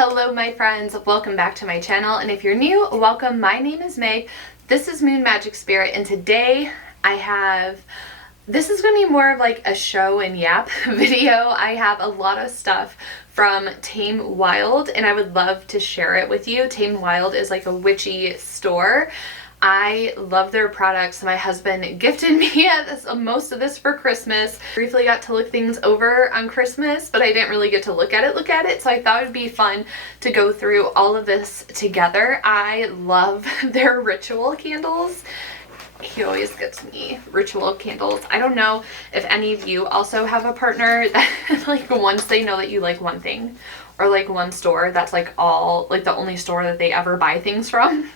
Hello my friends, welcome back to my channel, and if you're new, welcome. My name is Meg. This is Moon Magic Spirit, and today this is going to be more of like a show and yap video. I have a lot of stuff from Tamed Wild and I would love to share it with you. Tamed Wild is like a witchy store. I love their products. My husband gifted me most of this for Christmas. Briefly got to look things over on Christmas, but I didn't really get to look at it. So I thought it would be fun to go through all of this together. I love their ritual candles. He always gets me ritual candles. I don't know if any of you also have a partner that like once they know that you like one thing or like one store, that's like the only store that they ever buy things from.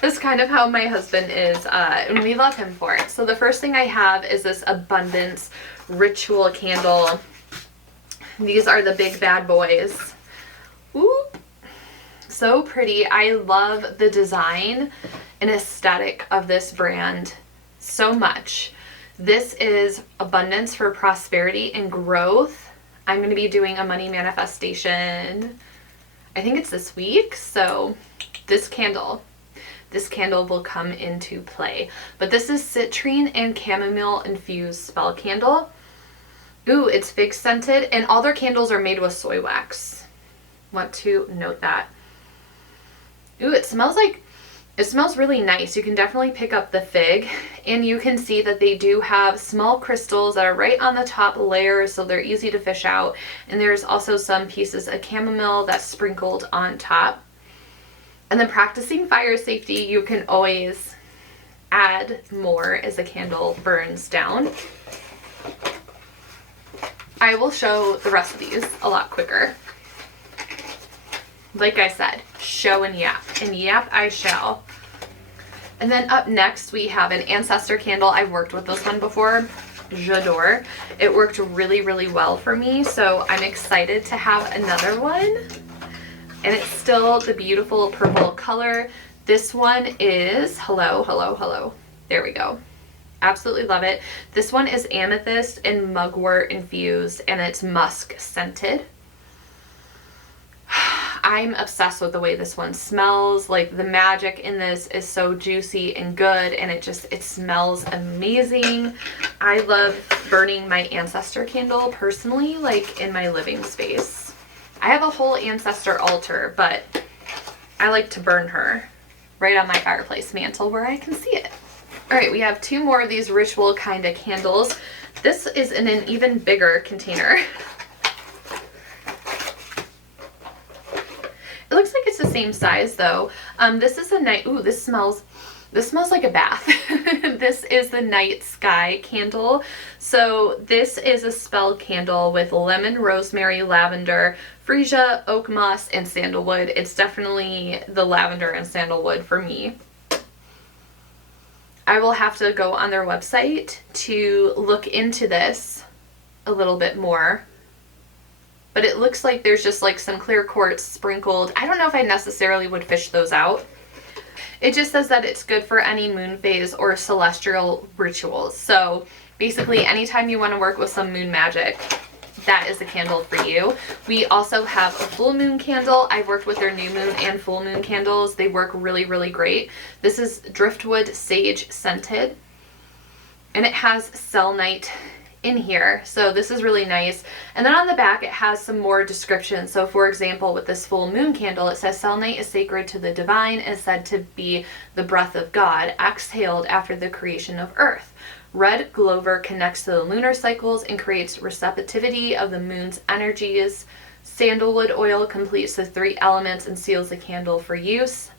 That's kind of how my husband is, and we love him for it. So the first thing I have is this Abundance Ritual Candle. These are the big bad boys. Ooh, so pretty. I love the design and aesthetic of this brand so much. This is Abundance for Prosperity and Growth. I'm going to be doing a money manifestation. I think it's this week, so this candle will come into play. But this is citrine and chamomile infused spell candle. Ooh, it's fig scented, and all their candles are made with soy wax. Want to note that. Ooh, it smells really nice. You can definitely pick up the fig, and you can see that they do have small crystals that are right on the top layer, so they're easy to fish out. And there's also some pieces of chamomile that's sprinkled on top. And then practicing fire safety, you can always add more as the candle burns down. I will show the rest of these a lot quicker. Like I said, show and yap I shall. And then up next we have an Ancestor candle. I've worked with this one before. J'adore. It worked really, really well for me, so I'm excited to have another one. And it's still the beautiful purple color. This one is, hello. There we go. Absolutely love it. This one is amethyst and mugwort infused, and it's musk scented. I'm obsessed with the way this one smells. Like the magic in this is so juicy and good, and it smells amazing. I love burning my Ancestor candle personally, like in my living space. I have a whole Ancestor altar, but I like to burn her right on my fireplace mantle where I can see it. All right, we have two more of these ritual kind of candles. This is in an even bigger container. It looks like it's the same size though. This is a night. Ooh, this smells like a bath. This is the Night Sky candle. So this is a spell candle with lemon, rosemary, lavender, freesia, oak moss, and sandalwood. It's definitely the lavender and sandalwood for me. I will have to go on their website to look into this a little bit more. But it looks like there's just like some clear quartz sprinkled. I don't know if I necessarily would fish those out. It just says that it's good for any moon phase or celestial rituals. So basically anytime you want to work with some moon magic, that is a candle for you. We also have a full moon candle. I've worked with their new moon and full moon candles. They work really, really great. This is driftwood sage scented, and it has selenite in here, so this is really nice. And then on the back it has some more description. So for example, with this full moon candle, it says selenite is sacred to the divine and is said to be the breath of God exhaled after the creation of earth. Red clover connects to the lunar cycles and creates receptivity of the moon's energies. Sandalwood oil completes the three elements and seals the candle for use.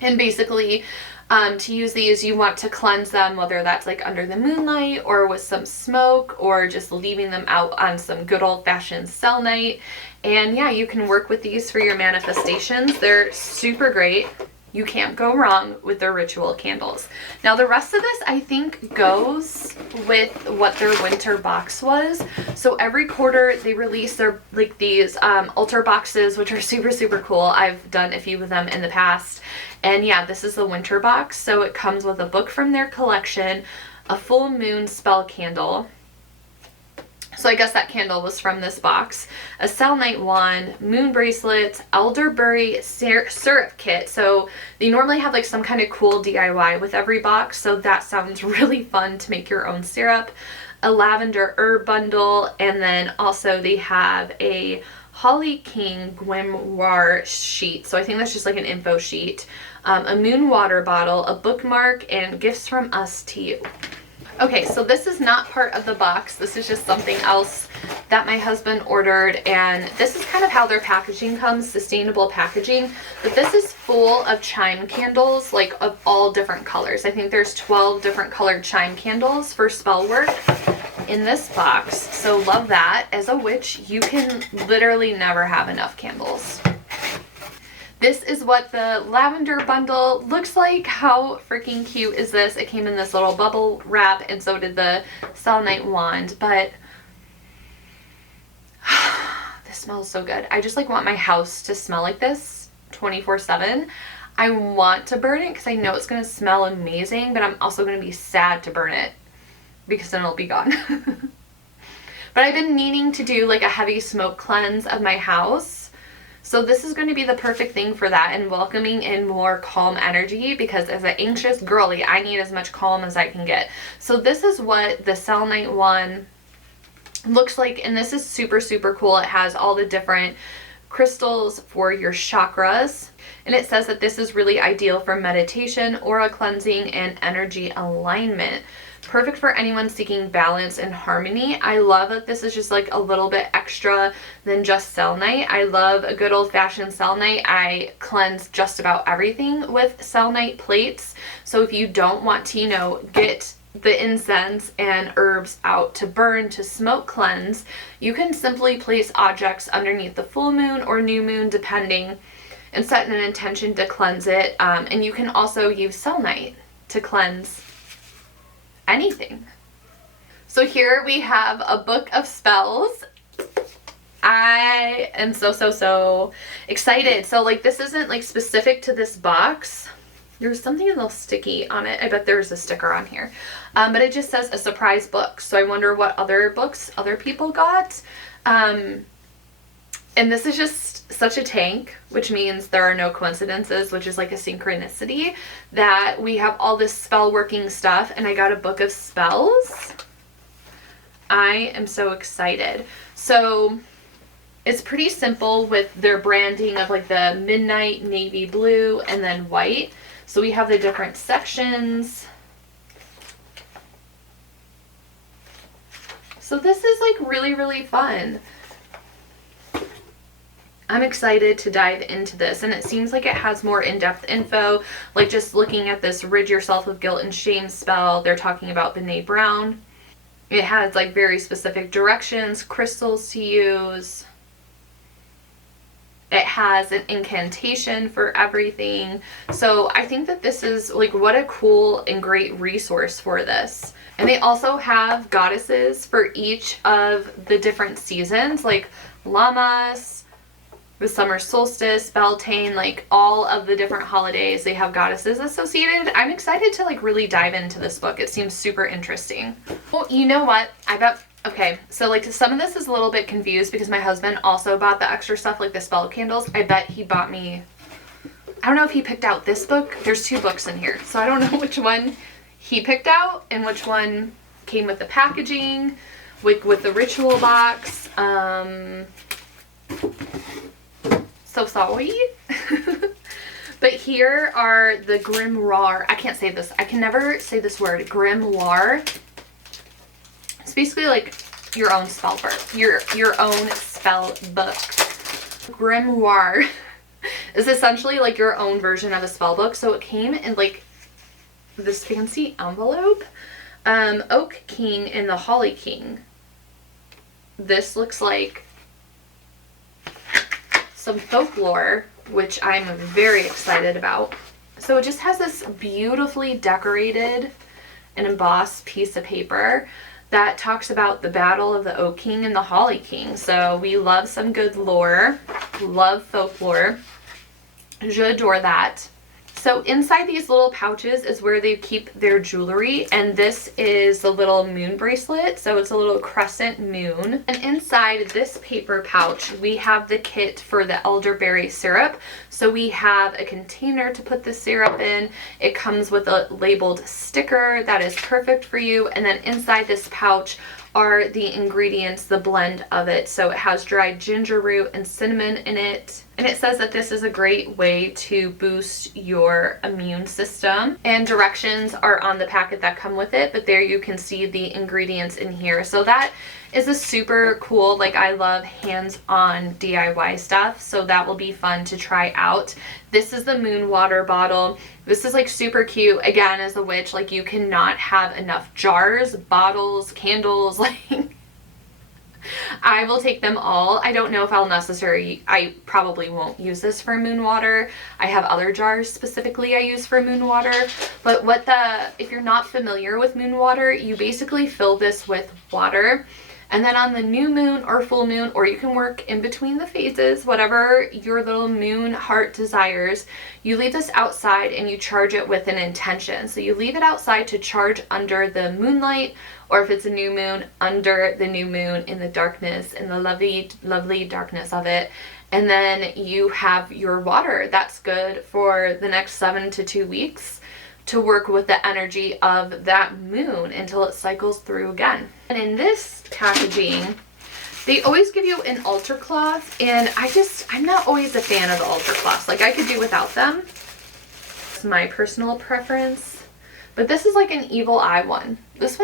And basically, to use these, you want to cleanse them, whether that's like under the moonlight or with some smoke or just leaving them out on some good old-fashioned selenite. And yeah, you can work with these for your manifestations. They're super great. You can't go wrong with their ritual candles. Now the rest of this I think goes with what their winter box was. So every quarter they release their these altar boxes, which are super, super cool. I've done a few of them in the past. And yeah, this is the winter box. So it comes with a book from their collection, a full moon spell candle. So So I guess that candle was from this box. A selenite wand, moon bracelets, elderberry syrup kit. So they normally have like some kind of cool DIY with every box. So that sounds really fun to make your own syrup. A lavender herb bundle. And then also they have a Holly King grimoire sheet. So I think that's just like an info sheet. A moon water bottle, a bookmark, and gifts from us to you. Okay, so this is not part of the box. This is just something else that my husband ordered, and this is kind of how their packaging comes, sustainable packaging. But this is full of chime candles, like of all different colors. I think there's 12 different colored chime candles for Spellwork in this box. So love that. As a witch, you can literally never have enough candles. This is what the lavender bundle looks like. How freaking cute is this? It came in this little bubble wrap, and so did the selenite wand, but this smells so good. I just like want my house to smell like this 24/7. I want to burn it because I know it's going to smell amazing, but I'm also going to be sad to burn it because then it'll be gone. But I've been needing to do like a heavy smoke cleanse of my house. So this is going to be the perfect thing for that, and welcoming in more calm energy, because as an anxious girly, I need as much calm as I can get. So this is what the selenite one looks like, and this is super, super cool. It has all the different crystals for your chakras, and it says that this is really ideal for meditation, aura cleansing, and energy alignment. Perfect for anyone seeking balance and harmony. I love that this is just like a little bit extra than just selenite. I love a good old-fashioned selenite. I cleanse just about everything with selenite plates. So if you don't want to, you know, get the incense and herbs out to burn, to smoke cleanse, you can simply place objects underneath the full moon or new moon, depending, and set an intention to cleanse it. And you can also use selenite to cleanse anything. So here we have a book of spells. I am so excited. So like this isn't like specific to this box. There's something a little sticky on it. I bet there's a sticker on here. But it just says a surprise book. So I wonder what other books other people got. And this is just such a tank, which means there are no coincidences, which is like a synchronicity, that we have all this spell working stuff, and I got a book of spells. I am so excited. So it's pretty simple with their branding of like the midnight, navy blue, and then white. So we have the different sections. So this is like really, really fun. I'm excited to dive into this, and it seems like it has more in-depth info, like just looking at this rid yourself of guilt and shame spell. They're talking about Brene Brown. It has like very specific directions, crystals to use. It has an incantation for everything. So I think that this is like, what a cool and great resource for this. And they also have goddesses for each of the different seasons, like Lammas, the summer solstice, Beltane, like all of the different holidays, they have goddesses associated. I'm excited to like really dive into this book. It seems super interesting. Well, you know what? I bet, okay, so like some of this is a little bit confused because my husband also bought the extra stuff like the spell candles. I bet he bought me, I don't know if he picked out this book. There's 2 books in here, so I don't know which one he picked out and which one came with the packaging, with the ritual box. So sorry. But here are the grimoire. I can't say this. I can never say this word. Grimoire. It's basically like your own spell book. Your own spell book. Grimoire is essentially like your own version of a spell book. So it came in like this fancy envelope. Oak King and the Holly King. This looks like some folklore, which I'm very excited about. So it just has this beautifully decorated and embossed piece of paper that talks about the battle of the Oak King and the Holly King. So we love some good lore, love folklore. J'adore that. So inside these little pouches is where they keep their jewelry, and this is the little moon bracelet, so it's a little crescent moon. And inside this paper pouch we have the kit for the elderberry syrup. So we have a container to put the syrup in. It comes with a labeled sticker that is perfect for you, and then inside this pouch are the ingredients, the blend of it. So it has dried ginger root and cinnamon in it. And it says that this is a great way to boost your immune system. And directions are on the packet that come with it, but there you can see the ingredients in here. So that is a super cool, like I love hands-on DIY stuff, so that will be fun to try out. This is the moon water bottle. This is like super cute. Again, as a witch, like you cannot have enough jars, bottles, candles, like I will take them all. I don't know if I probably won't use this for moon water. I have other jars specifically I use for moon water, but if you're not familiar with moon water, you basically fill this with water. And then on the new moon or full moon, or you can work in between the phases, whatever your little moon heart desires, you leave this outside and you charge it with an intention. So you leave it outside to charge under the moonlight, or if it's a new moon, under the new moon in the darkness, in the lovely, lovely darkness of it. And then you have your water that's good for the next 7 to 2 weeks to work with the energy of that moon until it cycles through again. And in this packaging, they always give you an altar cloth, and I'm not always a fan of the altar cloths. Like I could do without them. It's my personal preference. But this is like an evil eye one. This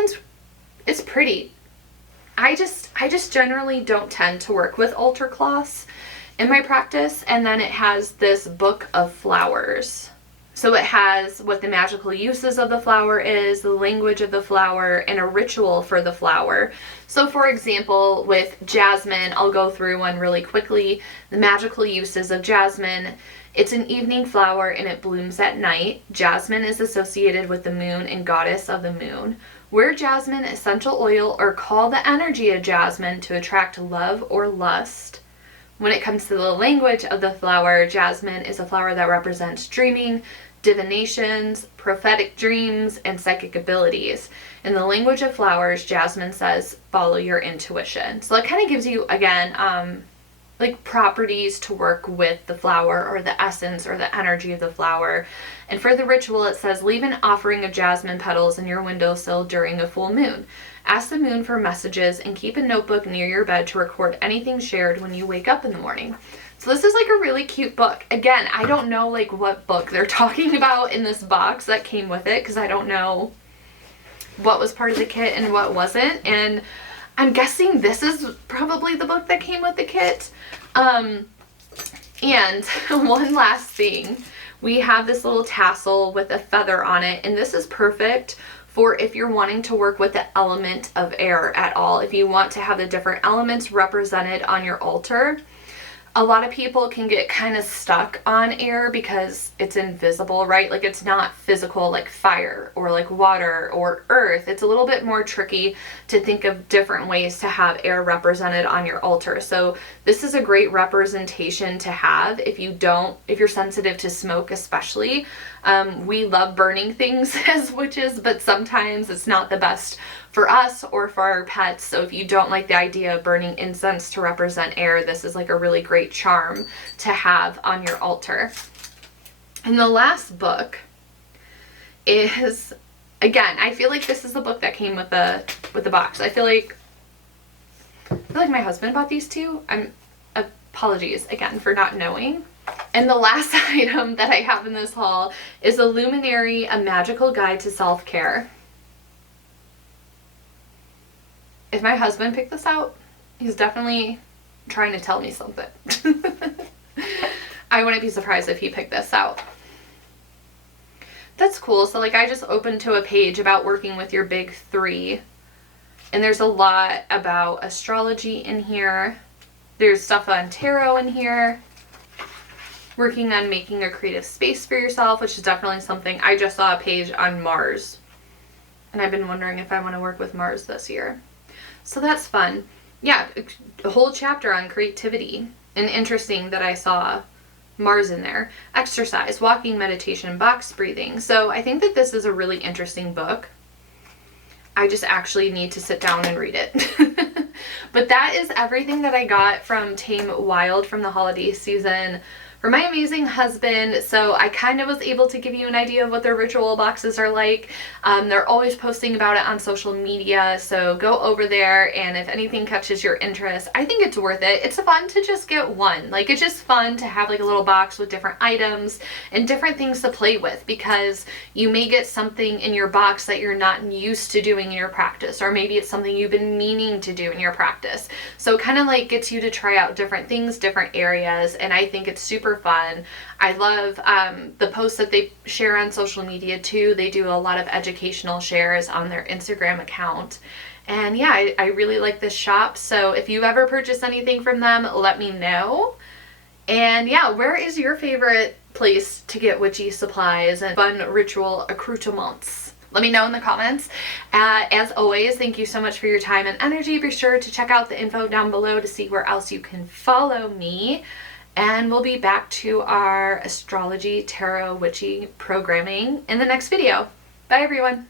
it's pretty. I just generally don't tend to work with altar cloths in my practice. And then it has this book of flowers. So it has what the magical uses of the flower is, the language of the flower, and a ritual for the flower. So for example, with jasmine, I'll go through one really quickly. The magical uses of jasmine. It's an evening flower and it blooms at night. Jasmine is associated with the moon and goddess of the moon. Wear jasmine essential oil or call the energy of jasmine to attract love or lust. When it comes to the language of the flower, jasmine is a flower that represents dreaming, divinations, prophetic dreams, and psychic abilities. In the language of flowers, jasmine says, follow your intuition. So it kind of gives you, again, like properties to work with the flower or the essence or the energy of the flower. And for the ritual, it says, leave an offering of jasmine petals in your windowsill during a full moon. Ask the moon for messages and keep a notebook near your bed to record anything shared when you wake up in the morning. So this is like a really cute book. Again, I don't know like what book they're talking about in this box that came with it, because I don't know what was part of the kit and what wasn't. And I'm guessing this is probably the book that came with the kit. And one last thing, we have this little tassel with a feather on it, and this is perfect for if you're wanting to work with the element of air at all. If you want to have the different elements represented on your altar. A lot of people can get kind of stuck on air because it's invisible, right? Like it's not physical like fire or like water or earth. It's a little bit more tricky to think of different ways to have air represented on your altar. So this is a great representation to have if you're sensitive to smoke especially. We love burning things as witches, but sometimes it's not the best for us or for our pets. So if you don't like the idea of burning incense to represent air, this is like a really great charm to have on your altar. And the last book is, again, I feel like this is the book that came with the box. I feel like my husband bought these two. Apologies again for not knowing. And the last item that I have in this haul is a Luminary, a magical guide to self-care. If my husband picked this out, he's definitely trying to tell me something. I wouldn't be surprised if he picked this out. That's cool. So like I just opened to a page about working with your big three. And there's a lot about astrology in here. There's stuff on tarot in here. Working on making a creative space for yourself, which is definitely something. I just saw a page on Mars. And I've been wondering if I want to work with Mars this year. So that's fun. Yeah, a whole chapter on creativity. And interesting that I saw Mars in there, exercise, walking, meditation, box breathing. So I think that this is a really interesting book. I just actually need to sit down and read it. But that is everything that I got from Tamed Wild from the holiday season for my amazing husband. So I kind of was able to give you an idea of what their ritual boxes are like. They're always posting about it on social media, so go over there, and if anything catches your interest, I think it's worth it. It's fun to just get one. Like, it's just fun to have like a little box with different items and different things to play with, because you may get something in your box that you're not used to doing in your practice, or maybe it's something you've been meaning to do in your practice. So it kind of like gets you to try out different things, different areas, and I think it's super fun. I love the posts that they share on social media too. They do a lot of educational shares on their Instagram account. And yeah, I really like this shop. So if you ever purchase anything from them, let me know. And yeah, where is your favorite place to get witchy supplies and fun ritual accoutrements? Let me know in the comments. As always, thank you so much for your time and energy. Be sure to check out the info down below to see where else you can follow me. And we'll be back to our astrology, tarot, witchy programming in the next video. Bye everyone.